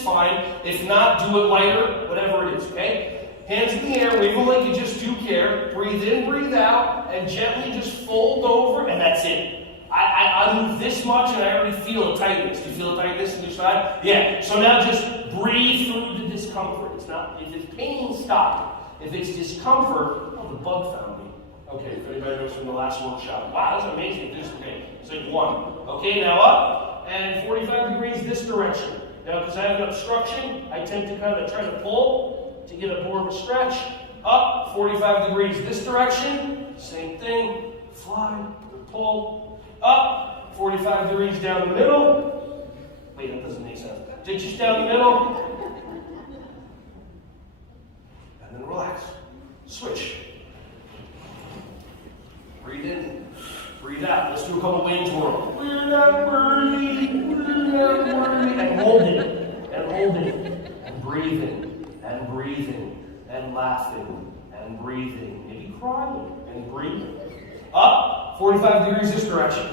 this, fine. If not, do it lighter, whatever it is, okay? Hands in the air, wave them like you just do care. Breathe in, breathe out, and gently just fold over, and that's it. I move this much, and I already feel a tightness. Do you feel a tightness in your side? Yeah. So now just breathe through the discomfort. It's not, if it's pain, stop. If it's discomfort, oh, the bug found me. Okay, if anybody knows from the last workshop. Wow, that's amazing. Okay, it's like 1. Okay, now up, and 45 degrees this direction. Now, because I have an obstruction, I tend to kind of try to pull to get a more of a stretch. Up, 45 degrees this direction. Same thing. Fly, pull. Up, 45 degrees down the middle. Wait, that doesn't make sense. Just down the middle. And then relax. Switch. Breathe in. Breathe out. Let's do a couple wings whirl. We're not worthy. We're not worthy. And hold it. And hold it. And breathing. And breathing. And laughing. And breathing. Maybe crying. And breathing. Up, 45 degrees this direction.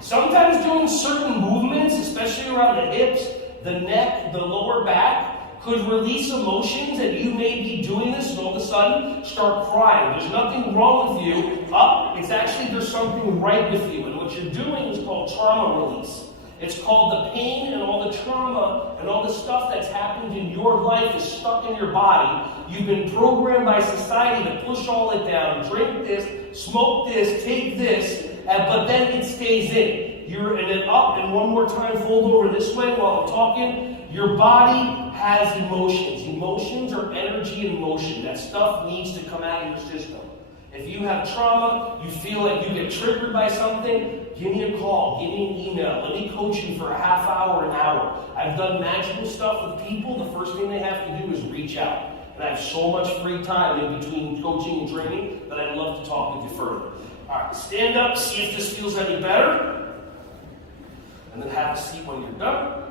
Sometimes doing certain movements, especially around the hips, the neck, the lower back, could release emotions, and you may be doing this and all of a sudden start crying. There's nothing wrong with you. Up, it's actually there's something right with you. And what you're doing is called trauma release. It's called the pain and all the trauma and all the stuff that's happened in your life is stuck in your body. You've been programmed by society to push all it down. Drink this, smoke this, take this, but then it stays in. And then up, and one more time, fold over this way while I'm talking. Your body has emotions. Emotions are energy in motion. That stuff needs to come out of your system. If you have trauma, you feel like you get triggered by something, give me a call, give me an email, let me coach you for a half hour, an hour. I've done magical stuff with people. The first thing they have to do is reach out. And I have so much free time in between coaching and training that I'd love to talk with you further. All right, stand up, see if this feels any better. And then have a seat when you're done.